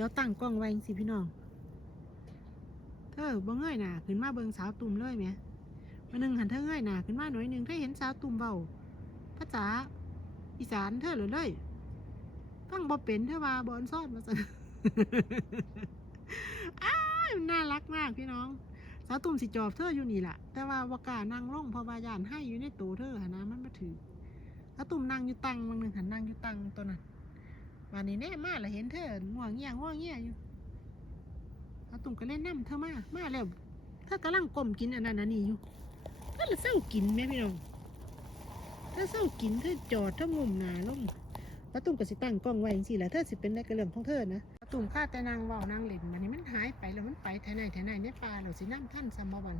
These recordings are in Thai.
สียวตั้งกล้องไว้จังสิพี่น้องเธอบ่เงยหน้าขึ้นมาเบิ่งสาวตุ่มเลยไหมวันหนึ่งหันเธอเงยหน้าขึ้นมาหน่อยหนึ่งเธอเห็นสาวตุ่มเบาภาษาอีสานเธอเลยเลยฟังบ่เป็นเธอว่าบอนซ่อนมาซะอ้ายมันน่ารักมากพี่น้อง สาวตุ่มสิจอบเธออยู่นี่แหละแต่ว่าว่ากานั่งร่องพราวายานให้อยู่ในตัวเธอหนะมันมาถือสาวตุ่มนั่งอยู่ตังบางหนึ่งหันนั่งอยู่ตังตัวนั้น วันนี้แน่มาแล้วเห็นเธอง่วงเงี้ยง่วงเงี้ยอยู่สาตุ่มก็เล่นน้ำเธอมา มาแล้วเธอกำลังก้มกินอันนั้นอันนี้อยู่เธอเศร้ากินไหมพี่น้องเธอเศร้ากินเธอจอดเธองมหนาลงป้าตุ่มก็สิตั้งกล้องไว้จังซี่แหละเธอสิเป็นได้กระเรื่องของเธอนะป้าตุ่มข้าแต่นางว่านางเล่นมันนี้มันหายไปแล้วมันไปแถวไหนแถวไหนในป่าเราสิน้ำท่านซัมบวัน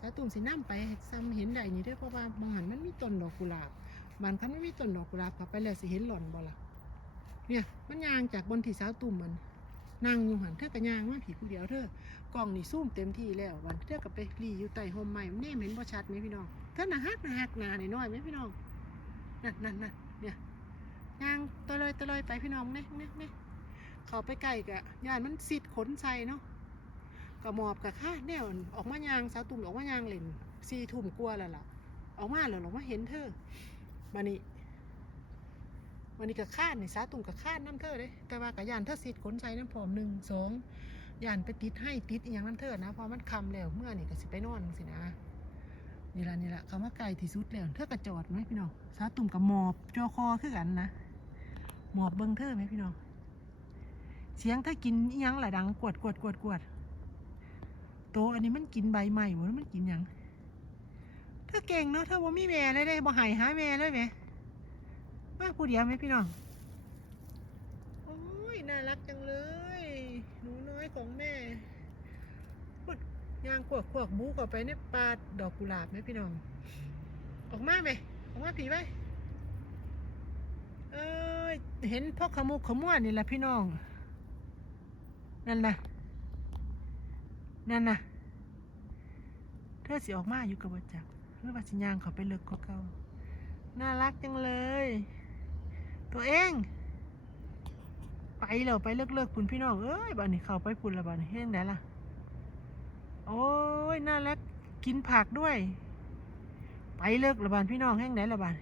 ป้าตุ่มสิน้ำไปซ้ำเห็นได้นี่เด้อเพราะว่าบางหันมันมีต้นดอกกุหลาบมันคันไม่มีต้นดอกกุหลาบเข้าไปแล้วสิเห็นหล่อนบ่ล่ะ เนี่ยมันยางจากบนที่สาวตุ่มมันนั่งอยู่หันเธอก็ยางมาผีผู้เดียวเธอกล้องนี่ซูมเต็มที่แล้ววันเธอก็ไปรีอยู่ใต้ห่มใหม่มันแน่เห็นบ่ชัดไหมพี่น้องเธอหนาฮักหนาฮักหนาหน่อยไหมพี่น้องนั่นนั่นนั่นเนี่ยยางตะลอยตะลอยไปพี่น้องเนี่ยเนี่ยเนี่ยเข้าไปใกล้กะยานมันสิดขนใส่เนาะกระหมอบกับข้าแนวออกมายางสาวตุ่มออกมายางเหล่นสี่ทุ่มกลัวแล้วล่ะออกมาแล้วเรามาเห็นเธอมานี่ วันนี้กับข้านนี่สาตุ่มกับข้านน้ำเธอเลยแต่ว่ากับยานเธอสิดขนใส่น้ำผอมหนึ่งสองยานไปติดให้ติดอย่างน้ำเธอนะพอมันคำแล้วเมื่อนี่ก็สิไปนอนสินะนี่ละนี่ละคำว่าไกลที่สุดแล้วเธอกระจอดไหมพี่น้องสาตุ่มกับหมอบจอคอคือกันนะหมอบเบิ้งเธอไหมพี่น้องเสียงถ้ากินยังหละดังกวดกวดกวดกวดโตอันนี้มันกินใบใหม่หมดมันกินยังเธอเก่งเนาะเธอบ่มีแม่เลยได้บ่หายหาแม่เลยไหม มาผู้เดียวไหมพี่น้อง โอ้ย น่ารักจังเลย หนูน้อยของแม่ยางขวกขวกบูเข้าไปในป่าดอกกุหลาบไหมพี่น้อง ออกมาไหมออกมาผีไหมเอ้ยเห็นพ่อขมุกขมวนนี่แหละพี่น้อง นั่นนะนั่นนะเธอสิออกมาอยู่กับวัจักหรือว่าสิยางเขาไปเลิกก็เก่าน่ารักจังเลย ตัวเอง ไปแล้วไปเลิกเลิกคุณพี่น้องเอ้ยบ้านนี้เขาไปพุ่นละบ้านนี้เห็นไหนล่ะ โอ้ยน่ารักกินผักด้วย ไปเลิกระบานพี่น้องแห้งไหนระบาน